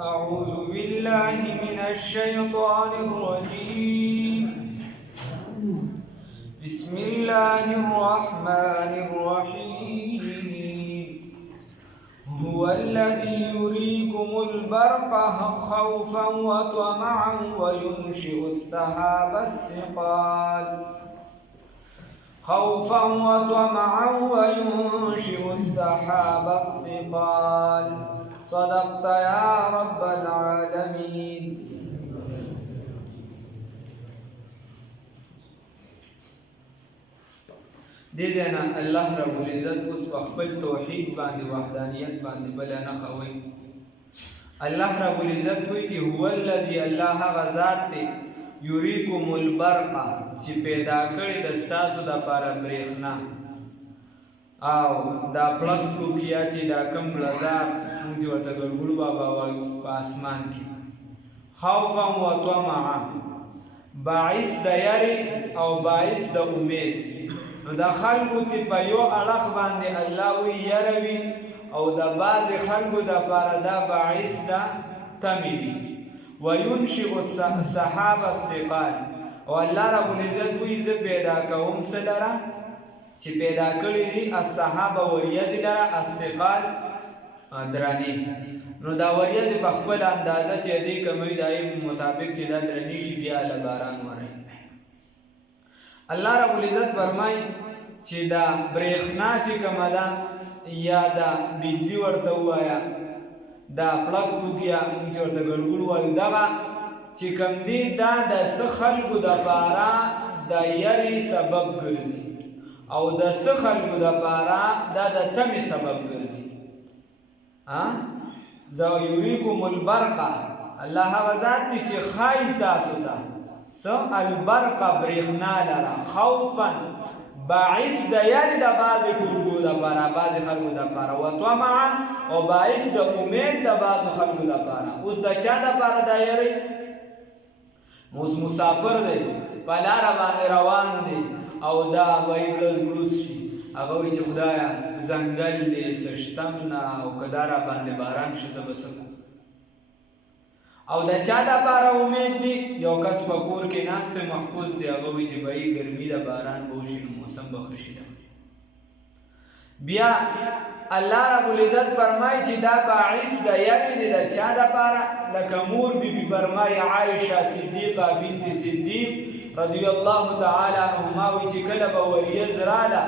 أعوذ بالله من الشيطان الرجيم. بسم الله الرحمن الرحيم. هو الذي يريكم البرق خوفا وطمعا وينشئ السحاب الثقال خوفا وطمعا وينشئ السحاب الثقال. صدقت يا رب العالمين. دې ځاینا الله رب العزت اوس په خپل توحید باندې وحدانیت باندې بل نه خوي. الله رب العزت وایي چې هو الذي الله هغه ذات دی یریکم البرق چې پیدا کړی د ستاسو د لپاره برېښنا او دا پړک ټوکیا چې دا کم رضا موږ ورته ګلګل بابا وایو په اسمان کې خوفا و طمعا باعث د یری او باعث د امید. نو دا خلکو ته په یو اړخ باندې الله وی یروي او د بعضې خلکو دپاره دا باعث ده تمې وي. وینشئ السحاب الثقال او الله رب العزت وی زه پیدا کوم څه لره چې پیدا کړي دي السحاب وریځې لره الثقال درانې. نو دا وریځې په خپل اندازه چې دې کموي د مطابق چې دا درنې شي بیا له باران وری. الله رب العزت فرمای چې دا برېښنا چې کومه ده یا دا بجلی ورته ووایه دا پړک ټوکیا چې ورته ګلګل وایو دغه چې کوم دي دا د څه خلکو دپاره د یرې سبب ګرځي او د څه خلکو دپاره دا د تمې سبب ګرځي. یریکم البرق الله هغه ذات دی چې ښایي تاسو ته البرق برېښنا لره خوفا باعث د یری د بعضې ټولګو دپاره بعضې خلکو دپاره و طمعا او باعث د امید د بعضو خلکو دپاره. اوس د چا دپاره دا یری؟ اوس مسافر دی په لاره باندې روان دی او دا به یې ګړز ګړوز شي هغه وایي چې خدایه ځنګل دی څه شته نه او که دا را باندې باران شي زه به څه کوم. او د چا دپاره امید دی؟ یو کس په کور کې ناست دی محفوظ دی هغه وایي چې به یې ګرمي د باران به وشي نو موسم به ښه شي. بیا الله رب العزت فرمایي چې دا باعث د یری دی د چا دپاره؟ لکه مور بیبي فرمایي عایشه صدیقه بنت صدیق رضی الله تعالی عنهما وایي چې کله به وریځ راله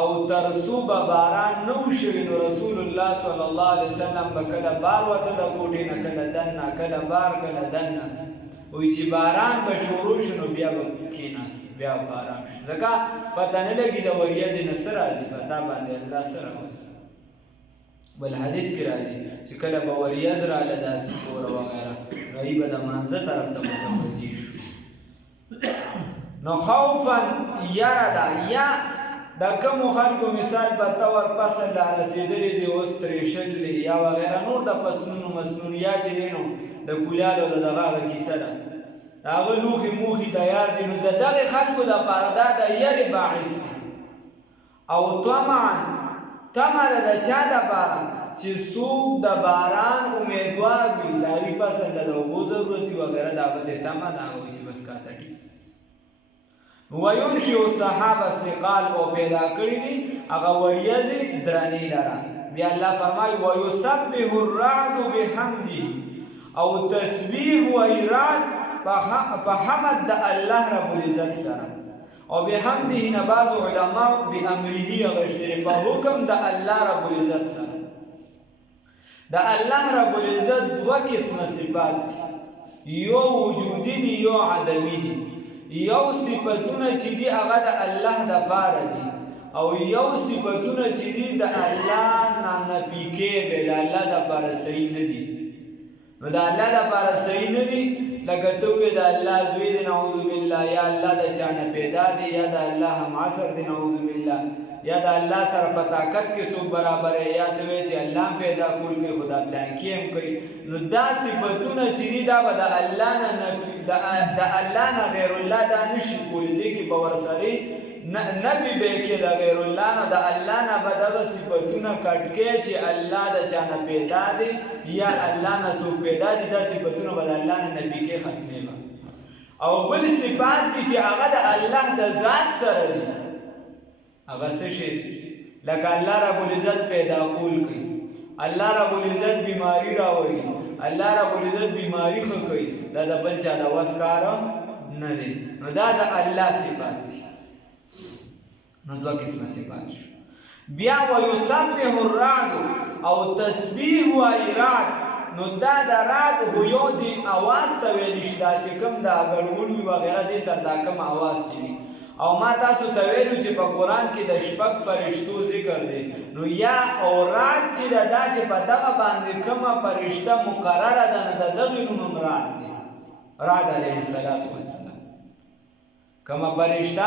او ترسو به باران نه وشوي نو رسول الله صلی الله علیه وسلم به کله بار وته د کوټې نه کله دننه کله بار کله دننه وایي چې باران به شروع شو نو بیا به کېناست بیا به آرام شو ځکه پته نه لګي د وریځې نه څه راځي په تا باندې الله څه راوځي. بل حدیث کې راځي چې کله به وریځ راله داسې کوره وغیره نو ای به د مانځه طرف ته متوجه شو. نو خوفا یره ده یا د کومو خلکو مثال په طور فصل لا رسېدلی دی اوس ترېشل دی یا وغیره نور د فصلونو مسنون یا چې دی نو د کلیالو د دغه هغه کیسه ده د هغه لوښي موښي تیار دي نو د دغې خلکو دپاره دا د یرې باعث دی. او طمعا تمه ده د چا دپاره چې څوک د باران امیدوار وي د هغې فصل ته د اوبو ضرورت وي وغیره د هغه ته تمه ده هغه وایي چې بس کاته ټیک. وینشئ السحاب الثقال او پیدا کړي دي هغه وریځې درنې لره. بیا الله فرمایي ویسبح الرعد بحمده او تسبیح وایي رعد په حمد د الله رب العزت سره او بحمده نه بعضو علماء بامره اغشتري په حکم د الله رب العزت سره. د الله رب العزت دوه قسمه صفات دي یو وجودي دي یو عدمي دي. یو صفتونه چې دي هغه د الله دپاره دي او یو صفتونه چې دي د الله نه نفي کېږي د الله دپاره صحیح نه دي. نو د الله دپاره صحیح نه دي لکه ته ووایې د الله زوی دی نعوذ بالله یا الله د چا نه پیدا دی یا د الله همعصر دی نعوذ بالله یا د الله سره په طاقت کې څوک برابر یا ته وایې چې الله پیدا کول کوي خو دا پلانکي هم کوي. نو دا صفتونه چې دي دا به د الله نه غیر الله دا نشي کولی دی کې به ورسره نبی به کې د غیر الله نه د الله نه به دغه صفتونه کټ کې چې الله د چا نه پیدا دی یا الله نه څوک پیدا دي دا صفتونه به د الله نه نبی کې ختمې به او بل صفات دي چې هغه د الله د ذات سره دي هغه څه شي لکه الله رب العزت پیدا کول کوي الله رب العزت بیماری راوړي الله رب العزت بیماری ښه کوي دا د بل چا د وس کار نه دی نو دا د الله صفات دي نو دوه قسمه صفات شو بیا ويسبح الرعد او تسبیح و رعد نو دا د رعد هو یو دی اواز ته ویل شي دا چې کوم دا غړغړ وي وغیرہ دې سره دا کوم اواز چي او ما تاسو ته ویلو چې په قران کې د شپږ فرشتو ذکر دی نو یا او رعد چې دا چې په دغه باندې کومه فرشته مقرره ده نه دغه نوم رعد دی رعد علیه السلام کما فرشتہ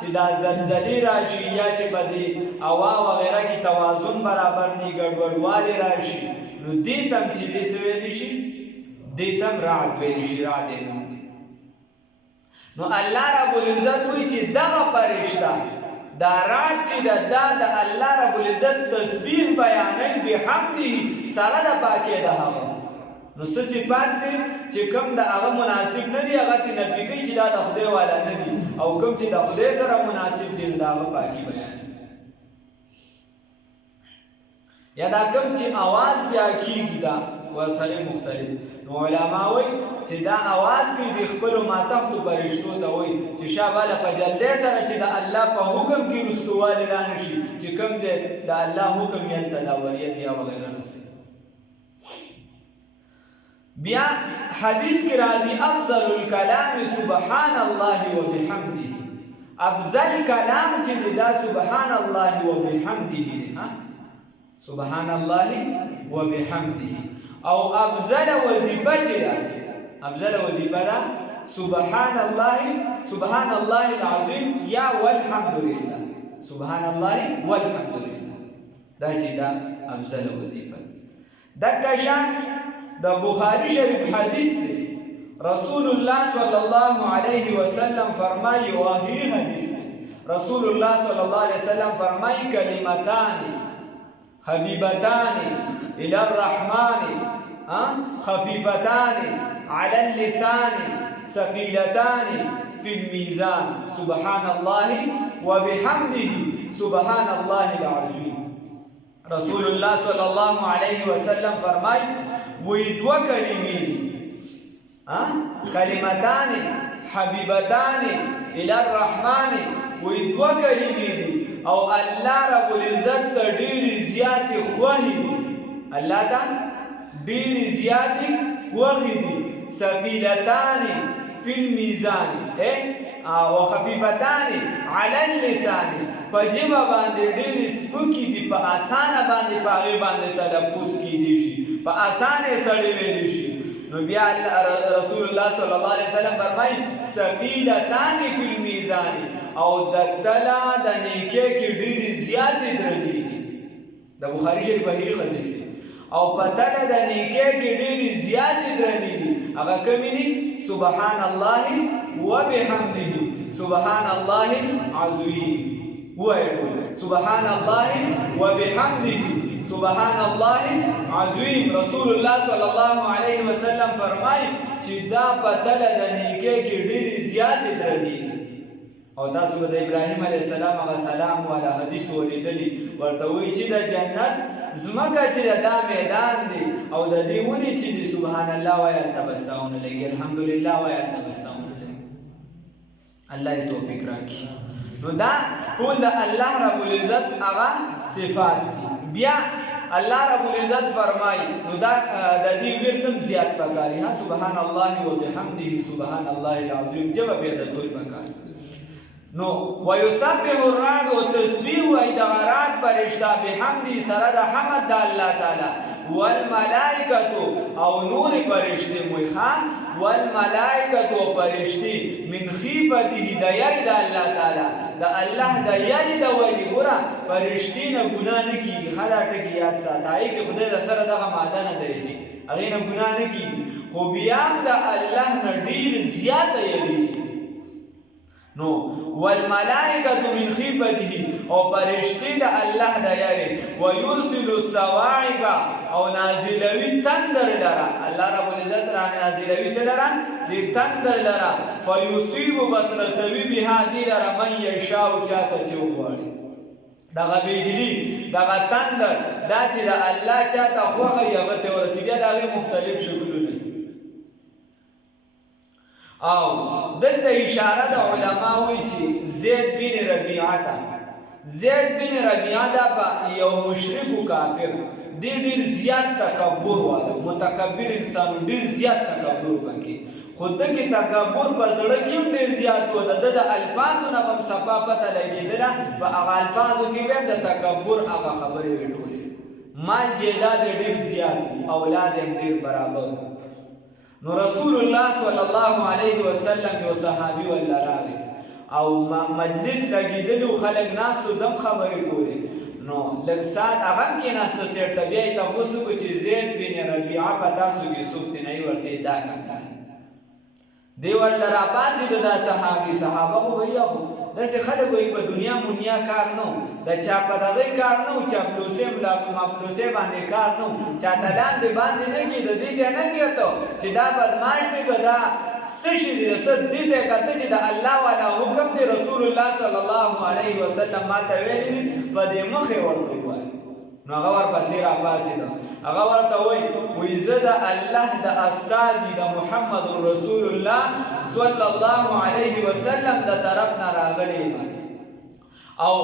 چې دا زلزلې راشي یا چې په دې هوا وغیرہ کې توازن برابر نه ګډوډوالی راشي نو دې تم چې دې ویل شي دې تم رعد ویل شي رعد نو الله رب العزت وی چې دغه فرشتہ دا رعد چې دا د الله رب العزت تسبیح بیانوي بحمده سره د پاکي ده هغه نو څه صفات دي چې کوم د هغه مناسب نه دي هغه ته نبی کوي چې دا د خدای والا نه دي او کوم چې د خدای سره مناسب دي دا هغه پاکي بیان یا دا کوم چې आवाज بیا کیږي دا ورسره مختلف نو علما وایي چې دا आवाज کې د خپل ماتحت فرشتو ته وایي چې شاباله په جلدی سره چې د الله په حکم کې رستواله رانه شي چې کوم دې د الله حکم یې تداوریت یا وغیرہ نشي بیا حدیث کی راضی افضل الکلام سبحان الله وبحمده افضل کلام چې دا سبحان الله وبحمده سبحان الله وبحمده او افضل وظیفه چې افضل وظیفه دا سبحان الله العظیم یا والحمد لله سبحان الله والحمد لله دا چې دا افضل وظیفه دا کشان دا بخاری شریف حدیث دی رسول الله صلی الله علیه وسلم فرمائی واهی حدیث دی رسول الله صلی الله علیه وسلم فرمائی کلمتان حبیبتان الى الرحمن خفیفتان على اللسان ثقيلتان في الميزان سبحان الله وبحمده سبحان الله العظیم رسول الله صلی الله علیه وسلم فرمائی وی دو کلمې کلمتان حبیبتان الی الرحمن وی دو کلمې دي او الله رب العزت ته ډېر زیات خوښي دي الله ته ډېر زیات خوښي دي ثقيلتان فی الميزان او خفیفتان علی اللسان په جبه باندې ډېر سپکې دي په اسانه باندې په هغې باندې تلفظ کیدی شي په اسانه سړی ویلی شي نو بیا رسول الله صلی الله علیه وسلم فرمایي ثقیلتان فی المیزان او د تله د نیکۍ کې ډېرې زیاتې درنې دي د بخاري شریف حدیث دی او په تله د نیکۍ کې ډېرې زیاتې درنې دي هغه کومې دي سبحان الله وبحمده سبحان الله العظیم وایو سبحان الله وبحمده سبحان الله عظیم رسول الله صلی الله علیه وسلم فرمایي چې دا پتله د نیکۍ کې ډېرې زیاتې درنې او تاسو به د ابراهیم علیه السلام هغه سلام والا حدیث ولیدلی ورته وایي چې د جنت ځمکه چې دا میدان دی او د دې ونې چې دی سبحان الله وایي هلته به ستاونه لګي الحمدلله وایي هلته به ستاونه لګي الله یې توفیق راکړي نو دا ټول د الله رب العزت هغه صفات دي بیا الله رب العزت فرمایي نو دا د دې وردم زیات پکاري ها سبحان الله وبحمده سبحان الله العظیم جواب یې د ټول پکاري نو ويسبح الرعد وتسبيح وإدغارات فرشتہ بحمدی سره د حمد د الله تعالی والملائکه او نور فرشتي موخان والملائکه فرشتي من خیفته د یری د الله تعالی د الله د یری د وجه ګره فرشتي نه ګناه نه کیږي خلاټه کې یاد ساتای کې خدای د سره دغه ماده نه دی هغه نه ګناه نه کیږي خو بیا د الله نه ډیر زیات یری نو والملائکه من خیفته او فرشتي د الله د یاري ويرسل الصواعق او نازلوي تندر لرا الله رب العزت را نازلوي سره د تندر لرا فيصيب بصر سوي بها دي لرا من يشاء چاته چوغړي دغه بجلی دغه تندر دا چې د الله چاته خوخه یغه ته ورسیږي دا مختلف شکلونه او دلته اشاره د علماوی چې زید بن ربیعه دا په یو مشرک او کافر ډیر زیات تکبر واله متکبر انسان ډیر زیات تکبر وکړي خود کې تکبر په زړه کې ډیر زیات و د الفاظو نه په صفا پته لګیدله په هغه الفاظو کې به د تکبر هغه خبرې وټولې مال جیداد ډیر زیات اولاد هم ډیر برابر نو رسول الله صلی الله علیه وسلم یو صحابي ولا راغی او مجلس لګیدلو خلک ناس ته دم خبرې کولې نو لږ سات هغه کې ناس ته سره بیا تاسو کو چې زید بن ربیعه په تاسو کې سوکت نه ورته دا کړه دی ورته را پاسې د صحابه خو ویو داسې خلک وایي په دنیا مونیا کار نو د چا په دغه کار نو چا پلوسې باندې کار نو چا تلان دی باندې نه کېده دې ته نه کېته چې دا بدماش دی که دا څه شي دی څه دې ته کته چې د الله والا حکم دی رسول الله صلی الله علیه وسلم ما ته ویلي دي په دې مخې ورته ووایي نو هغه ورپسې راپاڅېده هغه ورته وایي زه د الله د استازي د محمد رسول الله صلی الله علیه وسلم د طرف نه راغلی یم او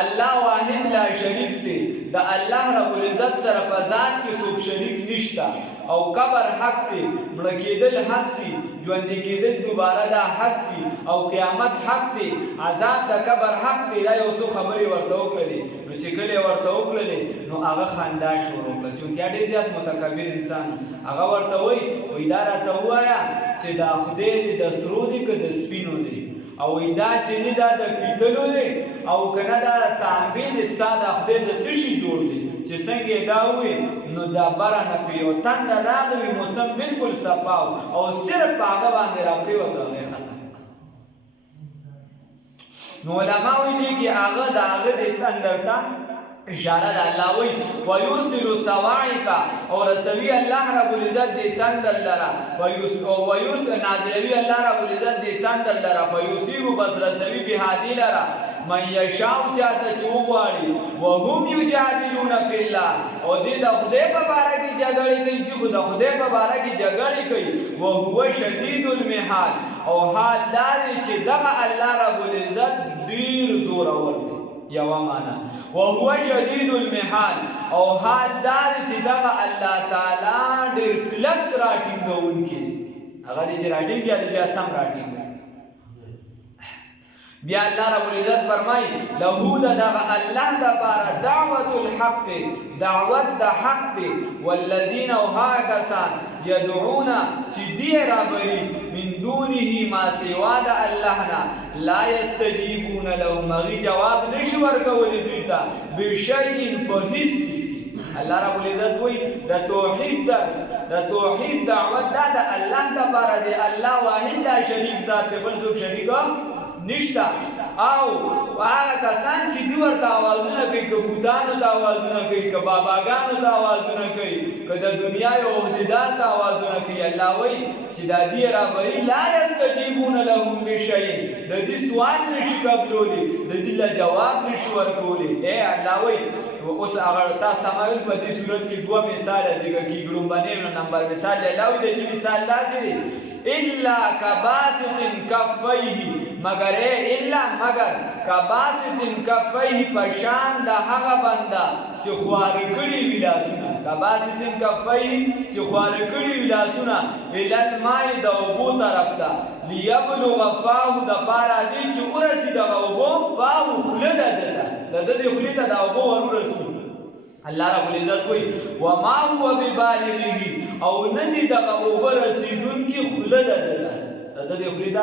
الله واحد لا شریک دی د الله رب العزت سره په ذات کې څوک شریک نشته او قبر حق دی مړه کېدل حق دی ژوندي کېدل دوباره دا حق دی او قیامت حق دی عذاب د قبر حق دی دا یو څو خبرې ورته وکړلې نو چې کله ورته وکړلې نو هغه خندا شروع کړه چونکې ډېر زیات متکبر انسان هغه ورته وایي دا راته ووایه چې دا خدای دې د سرو دی که د سپینو دی او دا چې دی دا د پیتلو دی او کنه دا تانبې دی ستا دا خدای د څه شي جوړ دی چې څنګه دا ووایي نو دا بره نه په یو تنده راغلی موسم بلکل صفا او صرف په هغه باندې راپرېوته هغې ختم نو علما وایي کې هغه د هغه د تندر ته اشاره د الله وی ويرسل الصواعق او رسوي الله رب العزت دې تندر لرا ويرسل نازلوي الله رب العزت دې تندر لرا فيصيب بس رسوي بهادي لرا من يشاء چاته چوغواړي وهم يجادلون في الله او دې د خدای په باره کې جګړې کوي دې خو د خدای په باره کې جګړې کوي وهو شديد المحال او حال دا چې دغه الله رب العزت ډیر زور اور یو معنا وهو شدید المحال او حال دار چې دغه الله تعالی ډېر کلک راټینګونکی هغه چې راټینګي بیا سم راټینګي بیا الله رب العزت فرمای له دغه الله د بار دعوت الحق دعوت د حق والذین هاکسان يدعون چې دی رابري من دونه ما سوا د الله نه لا يستجيبون لهم غي جواب نشي ورکولی دوی ته بشیء په هیڅ الله رب العزت وایي د توحید درس د توحید دعوت دا د الله لپاره دی الله واحد لا شریک ذات دی بل څوک شریک نشته او هغه کسان چې دوی ورته آوازونه کوي که بوتانو ته آوازونه کوي که باباګانو ته آوازونه کوي که د دنیا یو عهدیدار ته آوازونه کوي الله وایي چې دا دې رابري لا یستجیبون لهم بشیء د دې سوال نشي قبلولی د دې له جواب نشي ورکولی الله وایي اوس هغه تاسو تمایل په دې صورت کې دوه مثال ذکر کیږي لومبنی نمبر مثال الله وایي د دې مثال داسې دی الا كباسط كفيه مگر كباسط كفيه پشان د هغه بندا چې خوار کړي ویلاسونه كباسط كفيه چې خوار کړي ویلاسونه ولل مای د وبو طرف ته ليبلغ فاه د بارا دي چې ورسي د وبو فاه خلد د دې خلیته د وبو ورسي الله رب العزت کوئی وما هو ببالغه او ندی دغه اوبر رسیدون کی خلد ده د دې خلیدا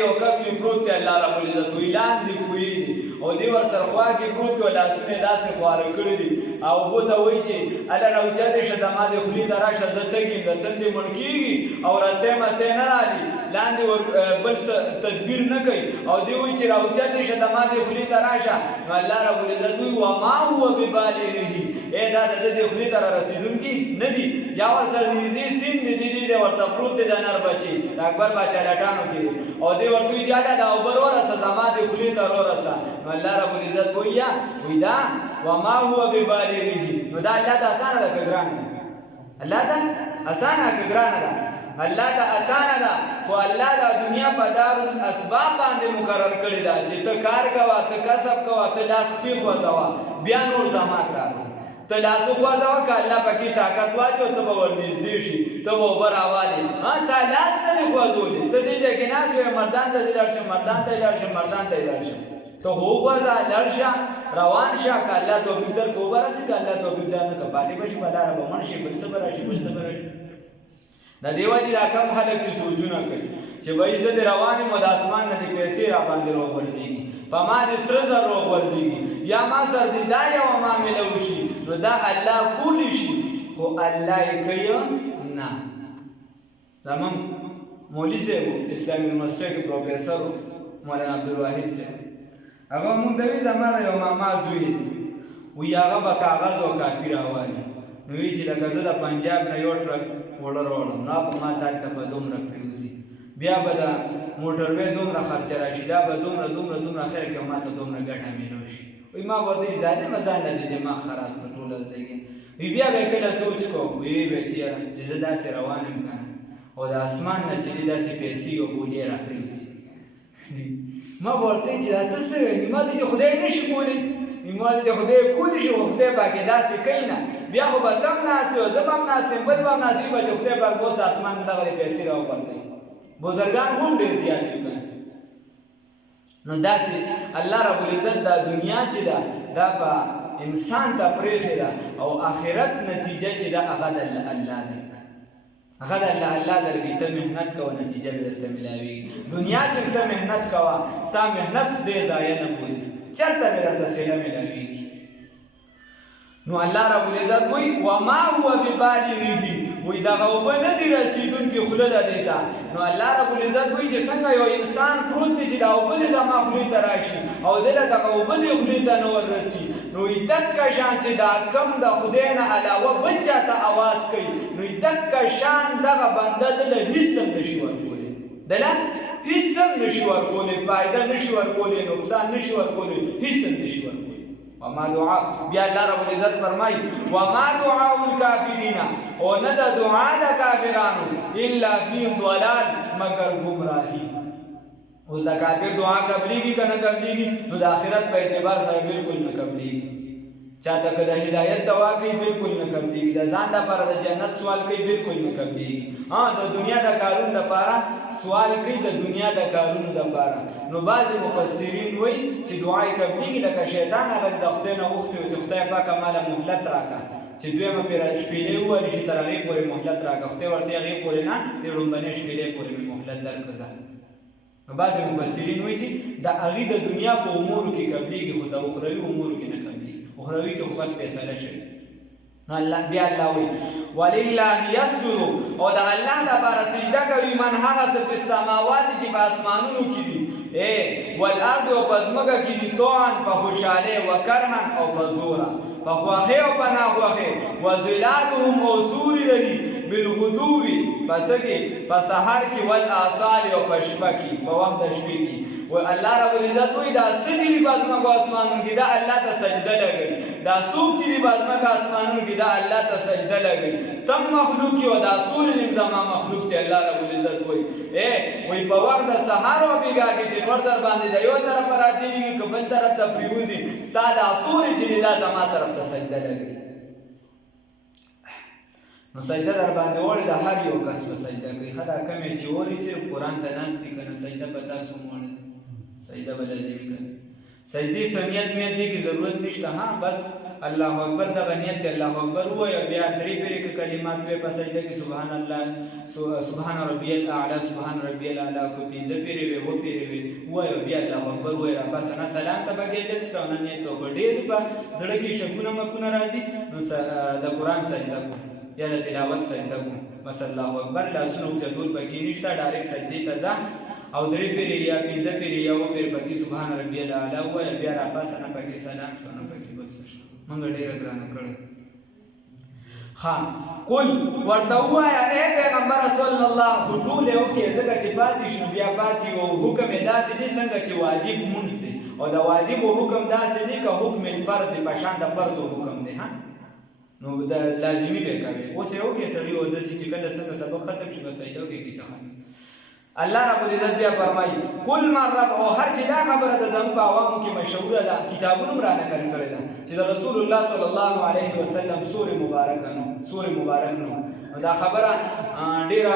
یو کس پروت دی الله رب العزت ویلان دی کوی دی او دی ور سره خوا کې پروت ولا سونه داسې خوار کړی دی او بو ته وایي چې الله راوچاته شه د ما د خولې ته راشه زه تږي د تندې مړ کېږي او رسۍ مسۍ نه رالي لاندې بل تدبیر نه کوي او دی وایي چې راوچاته شه د ما د خولې ته راشه نو الله رب العزت وایي وما هو ببالغه دا د دې خولې ته رسیدونکي نه دي یا ورسره نږدې سیند دی دی ورته پروت دی د نر بچي د اکبر باچا لټانو کې او دی ورته وایي چې دا اوبر ورسه زما د خولې ته ورسه نو الله رب العزت وایي دا وما هو ببالغه نو دا الله ته اسانه ده که ګرانه ده الله ته اسانه که ګرانه ده الله ته اسانه ده خو الله دا دنیا په دارالاسباب باندې مقرر کړې ده چې ته کار کوه ته کسب کوه ته لاس پې خوځوه بیا نور زما کار دی ته لاس وخوځوه که الله پکې طاقت واچو ته به ورنږدې شي ته به اوبه راوالې تا لاس نه دې خوځولې ته دې ځای کې ناست وې مردان ته دې لاړ شه مردان ته یې لاړ شه مردان ته یې لاړ شه ته وخوځه لاړ شه روان شه که الله توفیق در که اوبه راسي که الله توفیق در نه که پاتې به شي په لاره به مړ شي بل څه به راشي بل څه به راشي د دې وجې دا کم خلک چې سوچونه کوي چې وایي زه دې روان یم د اسمان نه دې پیسې را باندې راوغورځېږي په ما دې سره زر راوغورځېږي یا ما سر دې دا یوه معامله وشي نو دا الله کولی شي خو الله یې کوي نه زمونږ مولي صاحب اسلامي یونیورسټۍ کې پروفیسر مولانا عبدالواحد صاحب هغه مونږ ته وایي زما د یو ماما زوی دی وایي هغه به کاغذ او کاپي راوالي نو وایي چې لکه زه د پنجاب نه یو ټرک وړه راوړم نو په ما دلته به دومره پرېوځي بیا به د موټروې دومره خرچه راشي دا به دومره خیر کې ما ته دومره ګټه میلو شي وایي ما به ورته وایي ظالمه ځان له دې دماغ خراب کړه ټوله ځای وی بیا به کله سوچ کوم وی به چې زه داسې روان یم که نه او د اسمان نه چې دې داسې پیسې او بوجۍ را پرېوځي ما به ورته وایي چې دا ته څه وایې ما ته چې خدای نه شي کولی ما ته خدای کولی شي خو خدای پاک یې داسې کوي نه بیا خو به ته هم ناست یې او زه به هم ناست یم بل به هم ناست وي به چې خدای پاک اوس د اسمان نه دغه پیسې راوغورځوي بزرګان هم ډېر زیات وي که نو داسې الله رب العزت دا دنیا چې ده دا به انسان ته پرېښې ده او آخرت نتیجه چې ده هغه د الله ده هغه د الله درکوي ته محنت کوه نتیجه به درته میلاویږي دنیا کې ته محنت کوه ستا محنت خدای ضایع نه بوځي چېرته به درته صله میلاویږي نو الله رب العزت وایي وما هو ببالغه وایي دغه اوبه نه دي رسېدونکي خوله ده دې ته نو الله رب العزت وایي چې څنګه یو انسان پروت دی چې دا اوبه دې زما خولې ته راشي او دې له دغه اوبه دې خولې ته نه وررسي نو دکه شان چې دا کم د خدای نه علاوه بل چا ته اواز کوي نو دکه شان دغه بنده دله هېڅ هم نشي ورکولی دله هېڅ هم نشي ورکولی فایده نشي ورکولی نقصان نشي ورکولی هېڅ هم نشي ورکولی وما دعا بیا الله رب العزت فرمایي وما دعاء الکافرین او نه د دعا د کافرانو الا فی ضلال مگر گمراهی اوس د کافر دعا قبلیږي که نه قبلیږي نو د آخرت په اعتبار سره بالکل نه قبلیږي چاته که د هدایت دعا کوي بالکل نه قبلیږي د ځان دپاره د جنت سوال کوي بالکل نه قبلیږي د دنیا د کارونو دپاره سوال کوي د دنیا د کارونو دپاره نو بعضې مفسرین وایي چې دعا یې قبلیږي لکه شیطان هغه د خدای نه غوښتي وي چې خدای پاکه ماله مهلت راکړه چې دویمه پرې شپېلې ووهلي شي تر هغې پورې مهلت راکړه خدای ورته هغې پورې نه د لومبنۍ شپېلې پورې مې مهلت درکړه ځه نو بعضې مفسرین وایي چې د هغې د دنیا په امورو کې قبلیږي خو د اخروي امورو کې نه قبلیږي اخروي کې خو بس فیصله شوي نو الله بیا الله وایي ولله یسجد او د الله دپاره سجده کوي من هغه څه په سماوات چې په اسمانونو کې دي والارض او په ځمکه کې دي طوعا په خوشحالۍ وکرها او په زوره په خوښۍ او په ناخوښۍ وظلالهم او سوري لري بالغدو په څه کې په سحر کې والآصال او په شپه کې په وخت د شپې کې الله رب العزت وایي دا څه چې دي په ځمکو اسمانونو کې دا الله ته سجده لګوي دا څوک چې دي په ځمکو اسمانونو کې دا الله ته سجده لګوي تم مخلوق کې او دا سوري هم زما مخلوق دی الله رب العزت وایي وایي په وخت د سحر او بېګا کې چې نور در باندې د یو طرفه راتېرېږي که بل طرف ته پرېوځي ستا دا سوري چې دي دا زما طرف ته سجده لګوي نو سجده در باندې وړي د هر یو کس به سجده کوي ښه دا کمې چې وړي صرف قرآن ته ناست دي که نه سجده به تاسو هم وړئ سجده به لازمي کوي سجدي سنیت میت دی کی ضرورت نشته ها بس الله اکبر د غنیت الله اکبر وای بیا درې پیری کلمات په سجده کې سبحان الله سبحان ربي الاعلى سبحان ربي الاعلى کو پنځه پیری وی و پیری وای بیا الله اکبر وای بس انا سلام ته بګی دې ستونه نه ته ډېر په زړه کې شکونه مکونه راځي نو د قران سجده کو یا د تلاوت سجده کو بس الله اکبر لاسونو چدول پکې نشته ډایرکټ سجدي ته ځه او درې پیری یا پنځه پیری یا و پیر پکې سبحان ربي الاعلى وای بیا را پاس نه پکې سلام ستونه پکې بل څه مونږ ډېر ګرانه کړی خان قل ورته وایا اے پیغمبر صلی الله ټول یو کې ځکه چې پاتې شنو بیا پاتې او حکم داسې دي څنګه چې واجب مونږ دي او د واجب حکم داسې دي که حکم الفرض په شان د فرض حکم دی ها نو د لازمي به کوي اوس یو کې سړی او د چې کله څنګه سبق ختم شي بس ایدو کې کیسه الله رب العزت بیا فرمایي کل مر رب او هر چې دا خبره د زموږ په عوامو کې مشهوره ده کتابونو را نقل کړی ده چې د رسول الله صلی الله علیه وسلم سورې مبارک نو دا خبره ډیره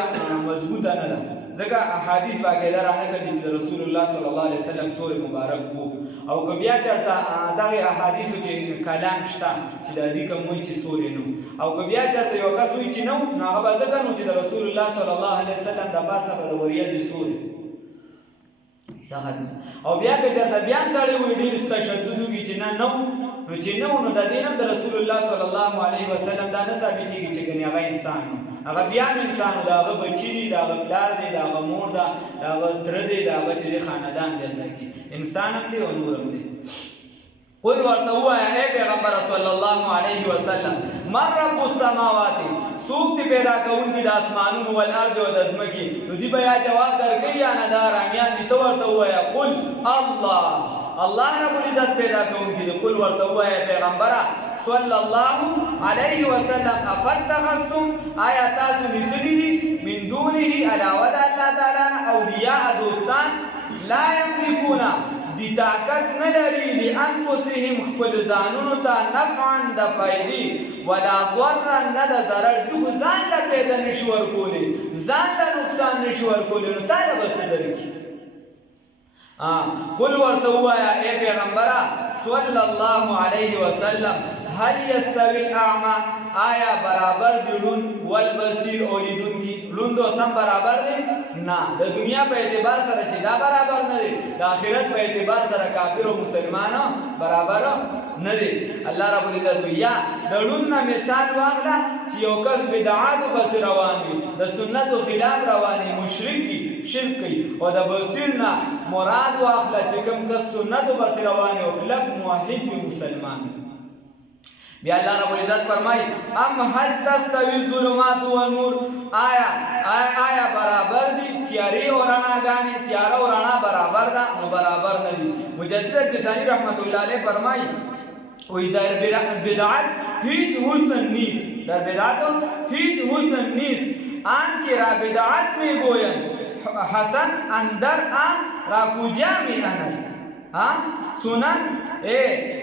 مضبوطه نه ده ځکه احادیث باقاعده را نقل دي چې د رسول الله صلی الله علیه وسلم سورې مبارک وو او که بیا چېرته دغه احادیثو کې کلام شته چې د دې کوم وایي چې سورې نو او که بیا چېرته یو کس وایي چې نو هغه به ځکه نو چې د رسول الله صلی الله علیه وسلم د پاسه به د وریځې سورې او بیا که چېرته بیا هم سړی وایي ډېر تشدد وکړي چې نه نو چې نو د دې نه د رسول الله صلی الله علیه وسلم دا نه ثابتېږي چې ګنې هغه انسان نو هغه بیا هم انسان د هغه بچي دي د هغه پلار دی د هغه مور ده د هغه تره دی د هغه چې خاندان دی هلته کې انسان هم دی او نور هم دی قل ورته ووایه ای پیغمبر صلی الله علیه وسلم من رب السماوات څوک دی پیدا کوونکي د اسمانونو والارض او د ځمکې نو دوی به یا جواب درکوي یا نه دا رامیان دي ته ورته ووایه قل الله رب العزت پیدا کوونکي دی قل ورته ووایه پیغمبره صلی الله علیه وسلم افتخذتم آیا تاسو نیسلی دي من دونه علاوه د الله تعالی نه اولیاء دوستان لا یملکون دی طاقت نه لري لانفسهم خپل ځانونو ته نفعا د فایدې ولا ضرا نه د ضرر دي خو ځان له پیدا نشي ورکولی ځان له نقصان نشي ورکولی نو تا له به څه درکړي قل ورته ووایه ای پیغمبره صلی الله علیه وسلم هل یستوی الاعمى آیا برابر دی ړوند والبصیر او لیدونکي ړوند او سم برابر دی نه د دنیا په اعتبار سره چې دا برابر نه دی د آخرت په اعتبار سره کافر او مسلمان برابر نه دی الله رب العزت یا د ړوند نه مثال واخله چې یو کس بدعاتو پسې روان وي د سنتو خلاف روان وي مشرک وي شرک کوي او د بصیر نه مراد واخله چې کوم کس سنتو پسې روان وي او کلک موحد وي مسلمان بیا الله رب العزت فرمای ام هل تستوی الظلمات والنور آیا برابر دي تیاری او رڼاګانې تیار او رڼا برابر ده نو برابر نه دي مجدد بسانی رحمت الله علیه فرمای وی در بدعت هیچ حسن نیست در بدعت هیچ حسن نیست آن که را بدعت می گویند حسن اندر آن را کجا می آند سنن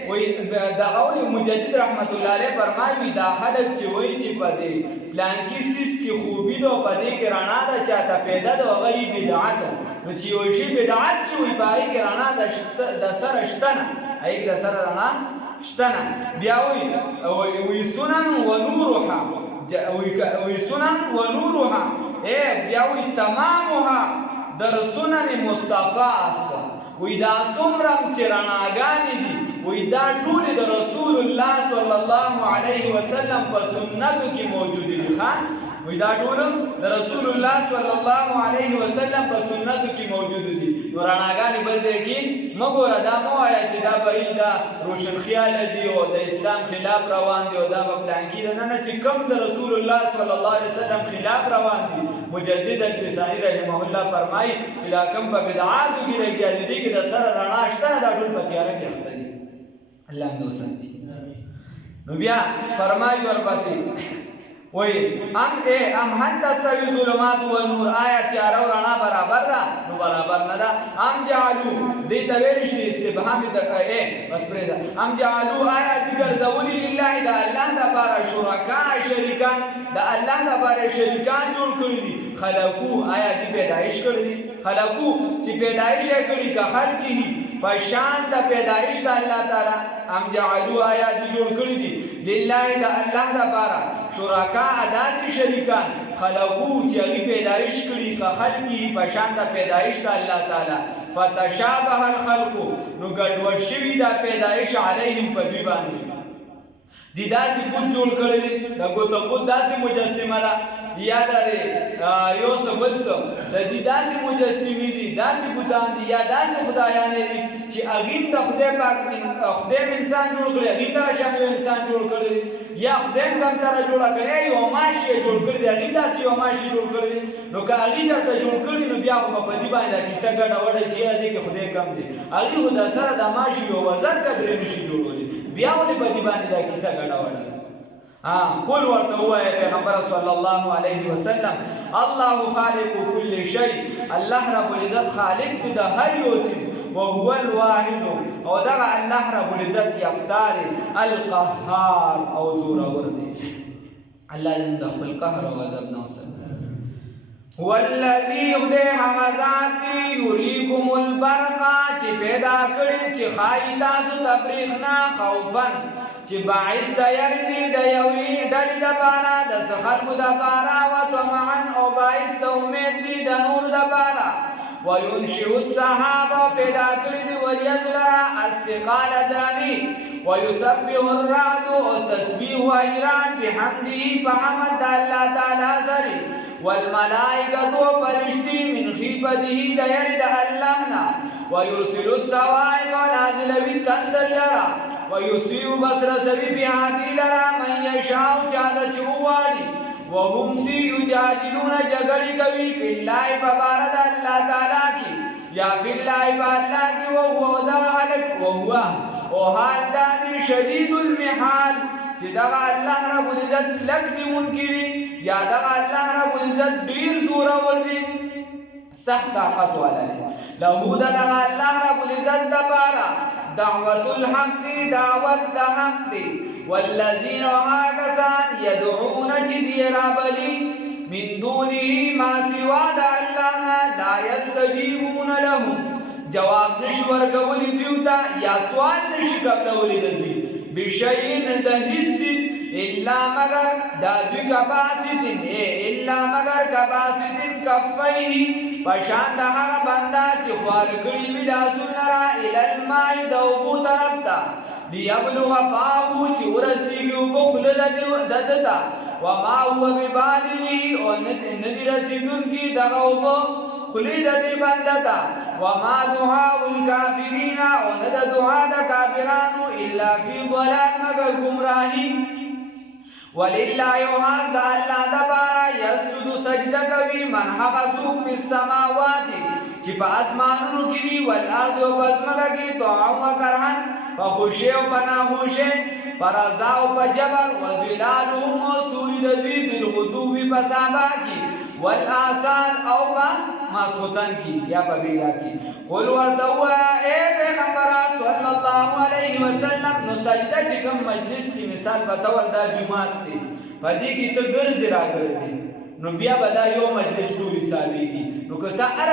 وی دغه مجدد رحمت الله علیه فرمایي دا خلک چې وایي چې په دې پلانکی سیس کې خوبي ده په دې کې رڼا ده چاته پیدا ده هغه یې بدعت نو چې یو شی بدعت شي وي په هغې کې رڼا د سره شته نه هغې کې د سره رڼا شته نه بیا وی سنن و نورها وی سنن و نورها بیا وی تمامها در سنن مصطفی است وی دا څومره چې رڼاګانې دي وی دا ټولې د رسول الله صلی الله علیه وسلم په سنتو کې موجودې دي وی دا ټول د رسول الله صلی الله علیه وسلم په سنتو کې موجود دي نو رڼاګانې بل ځای کې مه ګوره دا مه وایه چې دا بعید ده روشن خیاله دي او د اسلام خلاف روان دي او دا به پلانکي ده نه چې کوم د رسول الله صلی الله علیه وسلم خلاف روان دي مجدد البسانی رحمه الله فرمایي چې دا کوم په بدعاتو کې لګیا دي کې د سره رڼا شته دا ټول په تیاره کې اخته دي الله هم دې وساتي نو بیا فرمایي ورپسې وی ام هل تستوی الظلمات والنور آیا تیاره او رڼا برابر ده نو برابر نه ده ام جعلو دې ته ویل شي استفهام د بس پرېږده ام جعلو آیا دې ګرځولي لله د الله لپاره شرکا شریکان د الله لپاره شریکان جوړ کړي دي خلقو آیا دې پیدایش کړي دي خلقو چې پیدایش یې کړي که خلقه پشان د پیدایش د الله تعالی ام جعلوا آیا دی جوړ کړی دي لله د الله لپاره شرکا اداسي شریکان خلقو چې هغه پیدایش کړی که خلقي پشان د پیدایش د الله تعالی فتشابه الخلق نو ګډوډ شوی د پیدایش علیهم په دوی باندې دی داسې بوت جوړ کړی دی د ګوتم بوت داسې مجسمه ده یا د یو څه بل څه د دې داسې مجسمې دي داسې بوتان دي یا داسې خدایانې دي چې هغې د خدای پاک خدای انسان جوړ کړی هغې دغه شان یو انسان جوړ کړی دی یا خدای کمتره جوړه کړې یو ماشي یې جوړ کړی دی هغې داسې یو ماشي جوړ کړی دی نو که هغې چېرته جوړ کړي نو بیا خو به په دې باندې دا کیسه ګډه وډه چې یاره دی کې خدای کم دی هغې خو در سره دا ماشي یو وزر قدرې نشي جوړولی بیا ولې په دې باندې دا کیسه ګډه وډه قل ورته ووایه پیغمبر صلی الله علیه وسلم الله خالق كل شيء الله رب العزت خالق دی د هر یو څیز وهو الواحد او دغه الله رب العزت یقدار القهار او زورور دی الله دې د خپل قهر او غضب نه وساتي هو الذي يهدي حمزات يريكم البرق چې پیدا کړی چې خای تاسو تبریخنا خوفا چې باعث د یری دی د یوې ډلې دپاره د څه خلکو دپاره وطمعا او باعث د امید دی د نور دپاره وینشئ السحاب پیدا کړي دي وریځو لره الثقال دراني ويسبح الرعد او تسبیح ایران بحمده په حمد د الله تعالی سره والملائکة فرشتي من خیفته د یری د الله نه ويرسل الصواعق نازلوي تندر لره ويصيب بصر سوي بهادي لرا من يشاء چاله چوغواړي وهم دي يجادلون جګړې کوي فی الله فبارد الله تعالی کی یا فی الله بالله کی وهو ذلك وهو او حال دادی شدید المحال چې دا الله رب العزت لګنی منکری یا دا الله رب العزت ډیر زور ور دي سخت طاقت والا دی له دا الله رب العزت دبارا دعوت الحق دعوت الحق والذين هاكسان يدعون جدي رابلي من دونه ما سوى الله لا يستجيبون لهم جواب نشور کولی دیوتا یا سوال نشی قبلولی دوی بشیء دهیس الا مگر دادوی کباسیتن الا مگر کباسیتن کفیه پشان ده هغه بنده چې خوار کړي وي لاسونه را الی الماء د اوبو طرف ته لیبلغ فاه چې ورسیږي اوبه خوله د ته وما هو ببالغه او نه دي رسېدونکي دغه اوبه خولې د دې بنده ته وما دعاء الکافرین او نه د دعا د کافرانو الا فی ضلال مگر ګمراهي ولله یوحان د الله دپاره یسجد سجده کوي من هغه څوک په السماوات چې په اسمانونو کې دي والارض او په ځمکه کې طوعا و کرها په خوښۍ او په ناخوښۍ په رضا او په جبر وظلالهم او سوري د دوی بالغدو په سبا کې والآثار او په ماسخوتن کې یا په بیګا کې قل ورته ووایه ای پیغمبره صلی الله علیه وسلم نو سجده چې کوم مجلس کې مثال په ډول دا جومات دی په دې کې ته ګرځې راګرځې نو بیا به دا یو مجلس ټول حسابېږي نو که ته هر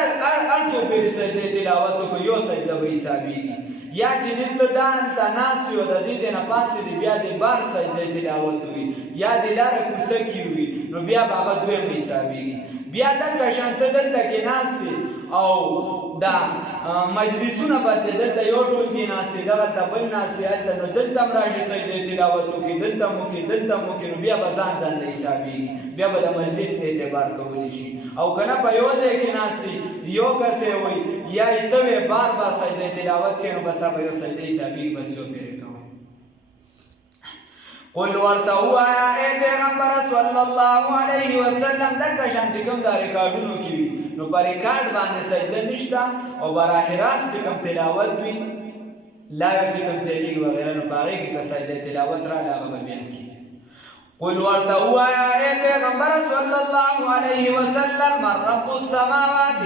څو پورې سجدې تلاوت وکړو یو سجده به حسابېږي یا چې دلته دا هلته ناست وي او د دې ځای نه پاڅېدې بیا دې بار سجدې تلاوت وي یا دې لاره کوڅه کې وي نو بیا به هغه دویم حسابېږي بیا دغه شان ته دلته کېناستې او دا مجلسونه بدلې دلته یو ټولګي ناستې دغلته بل ناستې هلته نو دلته هم راشي سجدې تلاوت وکړي دلته هم وکړي دلته هم وکړي نو بیا به ځان نه حسابېږي بیا به د مجلس نه اعتبار کولی شي او که نه په یو ځای کې ناستې یو کس یې وایي یا یې ته وې بار بار سجدې تلاوت کوې نو بس به یو سجدې حسابېږي بس یو پرې کوه قل ورته ووایه ای پیغمبر صلی الله علیه وسلم دغه شان چې کوم دا ریکارډونو کې وي نو په ریکارډ باندې سجده نشته او براه راست چې کوم تلاوت وي لایو چې کوم چلیږي وغیره نو په هغې کې که سجده تلاوت راغله هغه به بیا کېږي قل ورته ووایه ای پیغمبر صلی الله علیه وسلم من رب السماوات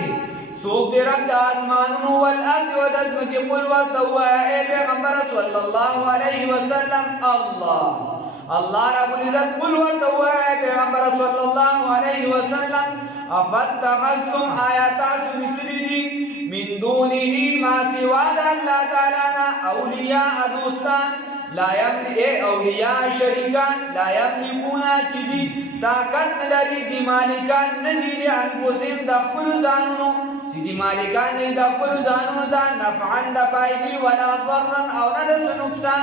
څوک دی رب د اسمانونو والارض او د ځمکې قل ورته ووایه ای پیغمبر صلی الله علیه وسلم الله رب العزت قل ورته ووایه پیغمبر صلی الله علیه وسلم افتخذتم آیا تاسو نیسلی دي من دونه ما سوا د الله تعالی نه اولیاء دوستان لا یملک اولیاء شریکان لا یملکون چې دي طاقت لري دي مالکان نه دي د انفسهم د خپل ځانونو چې دي مالکان نه د خپل ځانونو ته نفعا د فایدې ولا ضرا او نه د نقصان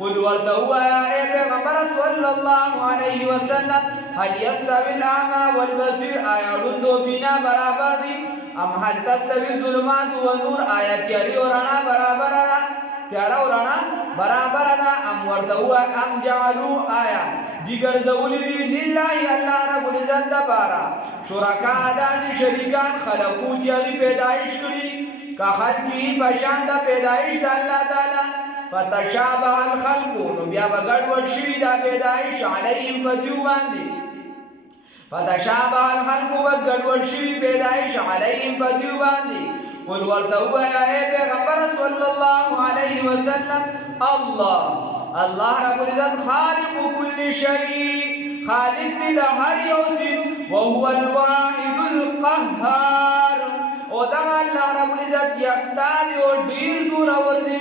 قل ورته ووایه ای پیغمبر صلی الله علیه وسلم هل یستوی الاعمى والبصیر آیا ړوند او بینا برابر دي ام هل تستوی الظلمات والنور آیا تیارې او رڼا برابر ده تیاره او رڼا برابر ده ام ورته ووایه ام جعلوا آیا دي ګرځولي دي لله الله رب العزت دپاره شرکاء داسې شریکان خلقو چې هغې پیدایش کړي که خلقي په شان د پیدایش د الله تعالی فتشابه الخلق نو بیا به ګډوډ شوي دا پیدایش علیهم په دوی باندې فتشابه الخلق بس ګډوډ شوي پیدایش علیهم په دوی باندې قل ورته ووایه ای پیغمبر صلی الله علیه وسلم الله رب العزت خالق كل شيء خالق دی د هر یو څیز وهو الواحد القهار او دا الله رب العزت یکتا دی او ډیر زورور دی